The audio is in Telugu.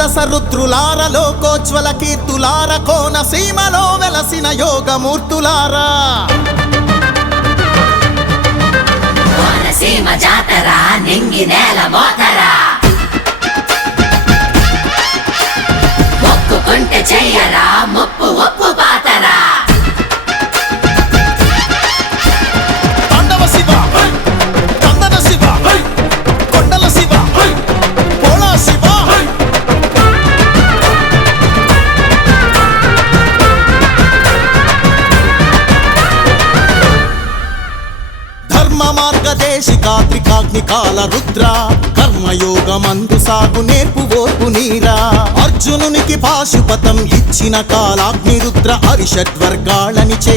ద్వాదశ రుద్రులార లోకోజ్వల కీర్తులార కోన సీమలో వెలసిన యోగమూర్తులారా కోనసీమ జాతర నింగి నేల మోతర మొక్కుకుంటే చెయ్యరా ముప్పు ఒప్పు పాతరా తాండవ శివ కందన శివ కొండల శివ పోలా శివ ధర్మ మార్గదేశికా త్రికాగ్నికాల రుద్ర కర్మయోగమందు సాగు నేర్పు ఓర్పు నీరా అర్జునునికి పాశుపతం ఇచ్చిన కాలాగ్ని రుద్ర అరిషడ్వర్గాలని చే